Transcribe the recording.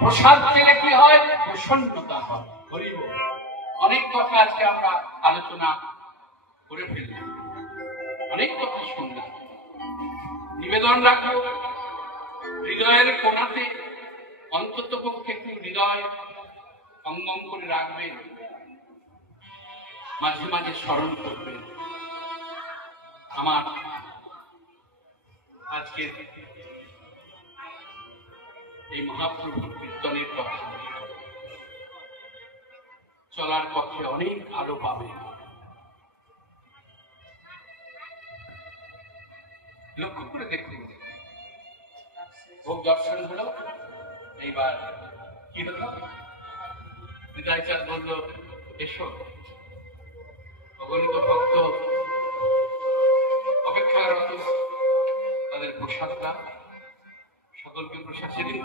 প্রসাদ পেলে কি হয়? প্রসন্নতা হয়। হরিব। অনেক কথা আজকে আমরা আলোচনা করে ফেললাম, অনেক কথা শুনলাম। নিবেদন রাখবো হৃদয়ের কোণাতে, অন্তত পক্ষে একটু হৃদয় অঙ্গম করে রাখবেন, মাঝে মাঝে স্মরণ করবেন আমার আজকে এই মহাপ্রভুর কীর্তনের কথা। চলার পথে অনেক আলো পাবেন। লক্ষ্য করে দেখুন, ভোগ দর্শন হলো, এইবার কি হলো? বিদায় চাঁদ বলল, এসো। অগণিত ভক্ত অপেক্ষারত, তাদের প্রসাদটা সকলকে প্রসাদ সেদিন